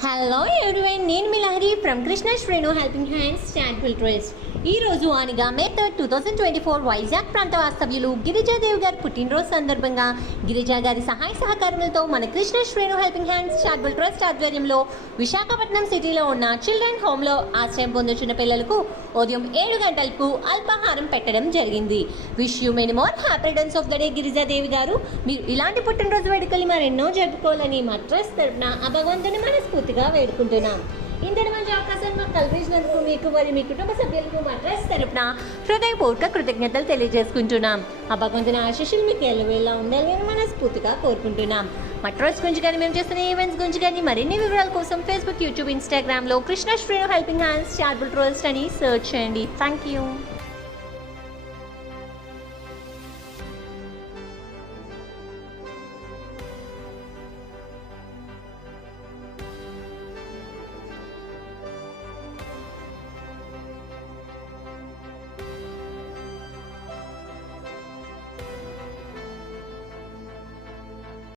Hello everyone, నేను మీ Lahari from Krishna Shrenu helping hands charitable trust. ఈ రోజు అనగా May 3, 2024 వైజాగ్ ప్రాంత వాస్తవ్యులు గిరిజాదేవి గారి పుట్టినరోజు సందర్భంగా గిరిజా గారి సహాయ సహకారములతో మన Krishna Shrenu helping hands charitable trust ఆధ్వర్యంలో విశాఖపట్నం సిటీలో ఉన్న చిల్డ్రన్ హోమ్లో ఆశ్రయం పొందుతున్న పిల్లలకు ఉదయం 7 గంటలకు అల్పాహారం పెట్టడం జరిగింది. Wish you many more happy returns of the day Girija Devi గారు. మీరు ఇలాంటి పుట్టినరోజు వేడుకలు మరెన్నో జరుపుకోవాలని మా ట్రస్ట్ తరఫున ఆ భగవంతుని మనస్ఫూర్తిగా వేడుకుంటున్నాం. ఇంతటి మంచి అవకాశం మాకు కల్పించినందుకు మీకు మరియు మీ కుటుంబ సభ్యులకు మా ట్రస్ట్ తరఫున హృదయపూర్వక కృతజ్ఞతలు తెలియజేసుకుంటున్నాం. ఆ భగవంతుని ఆశీస్సులు మీకు ఎల్లవేళలా ఉండాలి అని మనస్ఫూర్తిగా కోరుకుంటున్నాం. మా ట్రస్ట్ గురించి కానీ మేము చేస్తున్న ఈవెంట్స్ గురించి కానీ మరిన్ని వివరాల కోసం ఫేస్బుక్, యూట్యూబ్, ఇన్స్టాగ్రామ్లో Krishna Shrenu helping hands charitable trust అని సెర్చ్ చేయండి. Thank you.